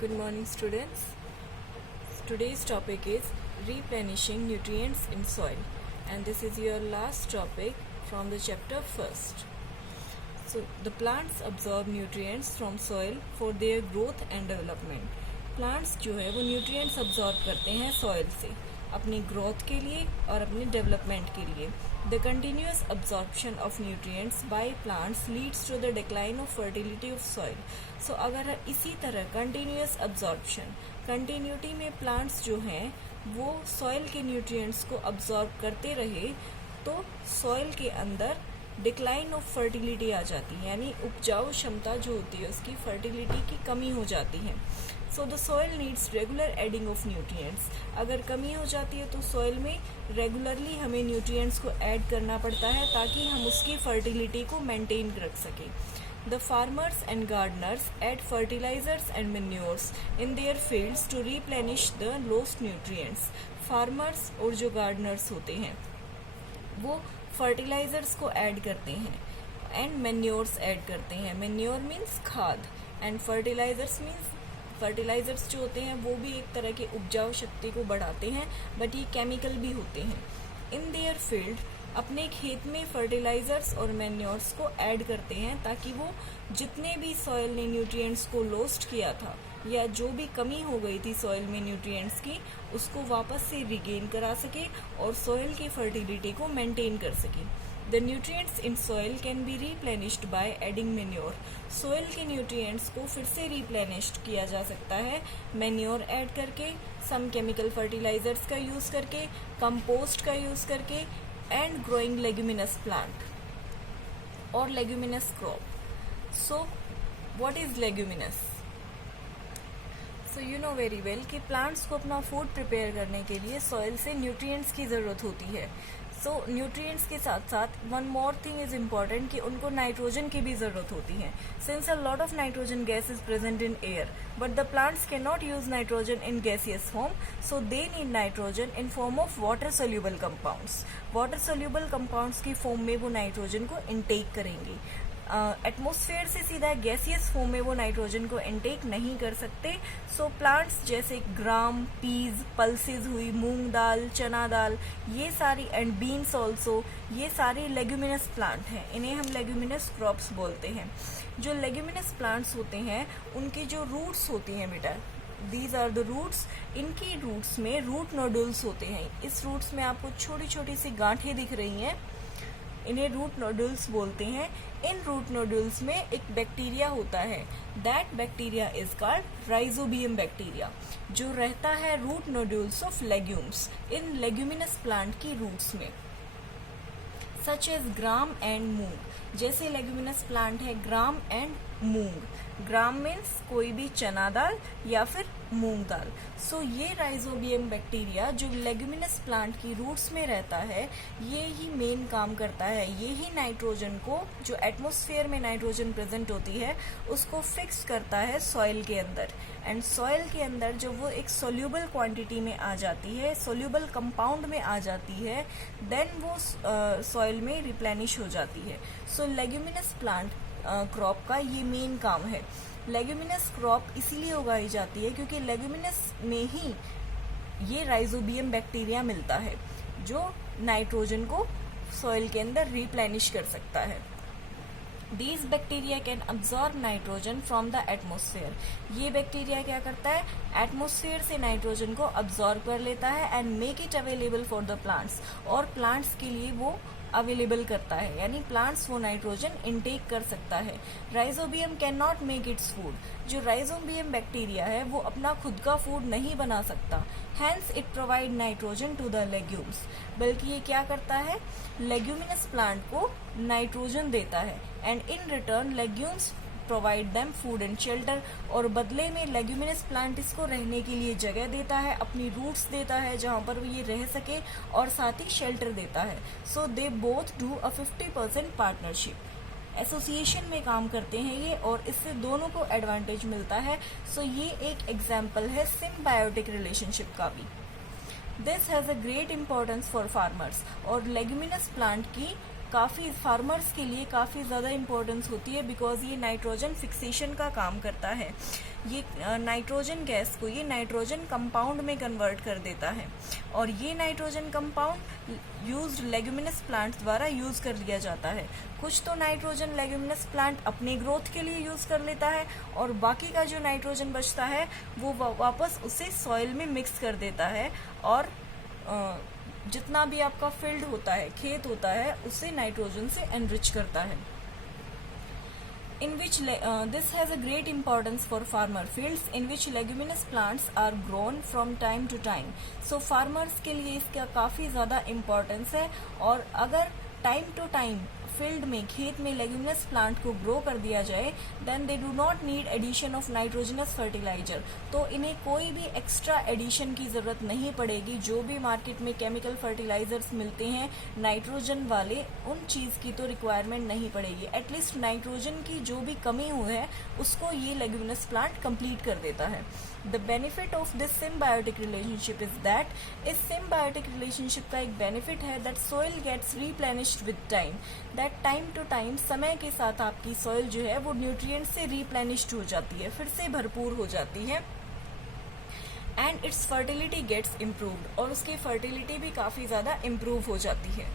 Good morning, students. Today's topic is replenishing nutrients in soil, and this is your last topic from the chapter first. So, the plants absorb nutrients from soil for their growth and development. Plants जो है वो nutrients absorb करते हैं soil से अपनी growth के लिए और अपने डेवलपमेंट के लिए. The continuous absorption of nutrients by plants leads to the decline of fertility of soil. So अगर इसी तरह कंटिन्यूस अब्जॉर्प्शन कंटिन्यूटी में प्लांट्स जो हैं वो सॉइल के न्यूट्रिएंट्स को अब्जॉर्ब करते रहे तो सॉइल के अंदर डिक्लाइन ऑफ फर्टिलिटी आ जाती है, यानी उपजाऊ क्षमता जो होती है उसकी फर्टिलिटी की कमी हो जाती है. So the soil needs regular adding of nutrients. अगर कमी हो जाती है तो सॉइल में रेगुलरली हमें न्यूट्रिएंट्स को ऐड करना पड़ता है ताकि हम उसकी फर्टिलिटी को मेंटेन रख सकें. The farmers and gardeners add fertilizers and manures in their fields to replenish the lost nutrients. Farmers और जो gardeners होते हैं वो फर्टिलाइजर्स को ऐड करते हैं एंड मैन्योर्स ऐड करते हैं. मैन्योर मीन्स खाद एंड फर्टिलाइजर्स मीन्स फर्टिलाइजर्स जो होते हैं वो भी एक तरह के उपजाऊ शक्ति को बढ़ाते हैं, बट ये केमिकल भी होते हैं. इन देयर फील्ड अपने खेत में फर्टिलाइजर्स और मैन्योर्स को ऐड करते हैं ताकि वो जितने भी सॉइल ने न्यूट्रिएंट्स को लॉस्ट किया था या जो भी कमी हो गई थी सॉइल में न्यूट्रिएंट्स की उसको वापस से रिगेन करा सके और सॉइल की फर्टिलिटी को मेंटेन कर सके. The nutrients in soil can be replenished by adding manure. Soil के न्यूट्रिएंट्स को फिर से रिप्लेनिश्ड किया जा सकता है मैन्योर ऐड करके, सम केमिकल फर्टिलाइजर्स का यूज करके, कंपोस्ट का यूज करके and growing leguminous plant or leguminous crop. So what is leguminous? So you know very well कि plants को अपना food prepare करने के लिए soil से nutrients की ज़रूरत होती है. सो न्यूट्रिएंट्स के साथ साथ one more thing is important कि उनको नाइट्रोजन की भी ज़रूरत होती है. Since a lot of nitrogen gas is present in air but the plants can not use nitrogen in gaseous form, so they need nitrogen in form of water soluble compounds. Water soluble compounds की form में वो nitrogen को intake करेंगे. Atmosphere से सीधा gaseous form में वो nitrogen को इनटेक नहीं कर सकते. सो प्लांट्स जैसे ग्राम, पीज, पल्सेस हुई, मूंग दाल, चना दाल, ये सारी एंड बीन्स ऑल्सो, ये सारी लेग्यूमिनस प्लांट हैं. इन्हें हम लेग्यूमिनस क्रॉप्स बोलते हैं. जो लेग्यूमिनस प्लांट्स होते हैं उनकी जो रूट्स होती हैं बेटा, दीज आर द रूट्स. इनकी रूट्स में रूट नोडुल्स होते हैं. इस रूट्स में आपको छोटी छोटी सी गांठें दिख रही हैं, इन्हें रूट नोडुल्स बोलते हैं. इन रूट नोडुल्स में एक बैक्टीरिया होता है, that bacteria is called rhizobium bacteria, जो रहता है root nodules of legumes in leguminous plant की रूट्स में, सच एज ग्राम एंड मूंग. जैसे लेग्यूमिनस प्लांट है gram and moong. Gram means कोई भी चना दाल या फिर मूंग दाल. सो ये राइजोबियम बैक्टीरिया जो लेग्यूमिनस प्लांट की रूट्स में रहता है ये ही मेन काम करता है. ये ही नाइट्रोजन को, जो एटमॉस्फेयर में नाइट्रोजन प्रेजेंट होती है, उसको फिक्स करता है सॉइल के अंदर. एंड सॉइल के अंदर जब वो एक सोल्यूबल क्वांटिटी में आ जाती है, सोल्यूबल कंपाउंड में आ जाती है, देन वो सॉइल में रिप्लेनिश हो जाती है. सो लेग्यूमिनस प्लांट क्रॉप का ये मेन काम है. लेग्यूमिनस क्रॉप इसीलिए उगाई जाती है क्योंकि लेग्यूमिनस में ही ये राइजोबियम बैक्टीरिया मिलता है जो नाइट्रोजन को सॉइल के अंदर रिप्लेनिश कर सकता है. These bacteria can absorb nitrogen from the atmosphere. ये बैक्टीरिया क्या करता है, एटमोसफेयर से नाइट्रोजन को अब्जॉर्ब कर लेता है and make it available for the plants, और प्लांट्स के लिए वो अवेलेबल करता है, यानी प्लांट्स वो नाइट्रोजन इनटेक कर सकता है. Rhizobium can not make its food. जो राइजोबियम बैक्टीरिया है वो अपना खुद का फूड नहीं बना सकता. Hence it provide nitrogen to the legumes. बल्कि ये क्या करता है, लेग्यूमिनस प्लांट को नाइट्रोजन देता है and in return legumes provide them food and shelter. और बदले में लेग्यूमिनस प्लांट इसको रहने के लिए जगह देता है, अपनी रूट्स देता है जहाँ पर ये रह सके, और साथ ही शेल्टर देता है. So they both do a 50% partnership. Association में काम करते हैं ये, और इससे दोनों को एडवांटेज मिलता है. सो ये एक एग्जाम्पल है सिम्बायोटिक रिलेशनशिप का भी. This has a great importance for farmers. और लेग्यूमिनस प्लांट की काफ़ी फार्मर्स के लिए काफ़ी ज़्यादा इम्पोर्टेंस होती है, बिकॉज ये नाइट्रोजन फिक्सेशन का काम करता है। ये नाइट्रोजन गैस को ये नाइट्रोजन कंपाउंड में कन्वर्ट कर देता है, और ये nitrogen compound used leguminous plants द्वारा यूज़ कर लिया जाता है। कुछ तो नाइट्रोजन लेग्यूमिनस प्लांट अपने ग्रोथ के लिए यूज़ कर लेता है, और बाकी का जो नाइट्रोजन बचता है वो वापस उसे सॉइल में मिक्स कर देता है, और जितना भी आपका फील्ड होता है, खेत होता है, उसे नाइट्रोजन से एनरिच करता है। In which this has a great importance for farmer fields in which leguminous plants are grown from time to time. So farmers के लिए इसका काफ़ी ज़्यादा इम्पोर्टेंस है, और अगर टाइम टू टाइम फील्ड में, खेत में लेग्यूमिनस प्लांट को ग्रो कर दिया जाए, then they do not need addition of nitrogenous fertilizer. तो इन्हें कोई भी एक्स्ट्रा एडिशन की ज़रूरत नहीं पड़ेगी। जो भी मार्केट में केमिकल फर्टिलाइजर्स मिलते हैं नाइट्रोजन वाले, उन चीज़ की तो रिक्वायरमेंट नहीं पड़ेगी। एटलीस्ट नाइट्रोजन की जो भी कमी हुई है उसको ये लेग्यूमिनस प्लांट कंप्लीट कर देता है। The benefit of this symbiotic relationship is that इस symbiotic relationship का एक benefit है that soil gets replenished with time, that time to time समय के साथ आपकी soil जो है वो nutrients से replenished हो जाती है, फिर से भरपूर हो जाती है, and its fertility gets improved, और उसकी fertility भी काफ़ी ज़्यादा improve हो जाती है।